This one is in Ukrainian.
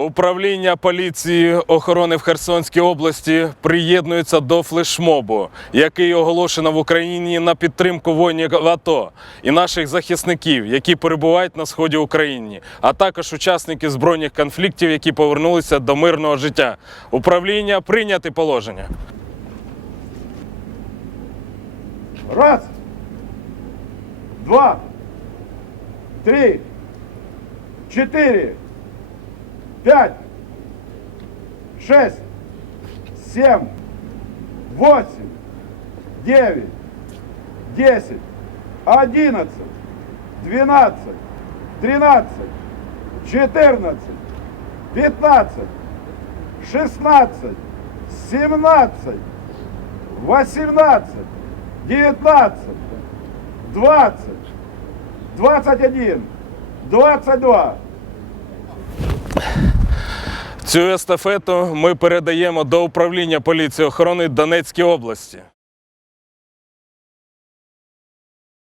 Управління поліції охорони в Херсонській області приєднується до флешмобу, який оголошено в Україні на підтримку воїнів АТО і наших захисників, які перебувають на сході України, а також учасників збройних конфліктів, які повернулися до мирного життя. Управління прийняти положення. Раз, два, три, четыре, пять, шесть, семь, восемь, девять, десять, одиннадцать, двенадцать, тринадцать, четырнадцать, пятнадцать, шестнадцать, семнадцать, восемнадцать, девятнадцать, двадцать, двадцать один, двадцать два. Цю естафету ми передаємо до управління поліції охорони Донецької області.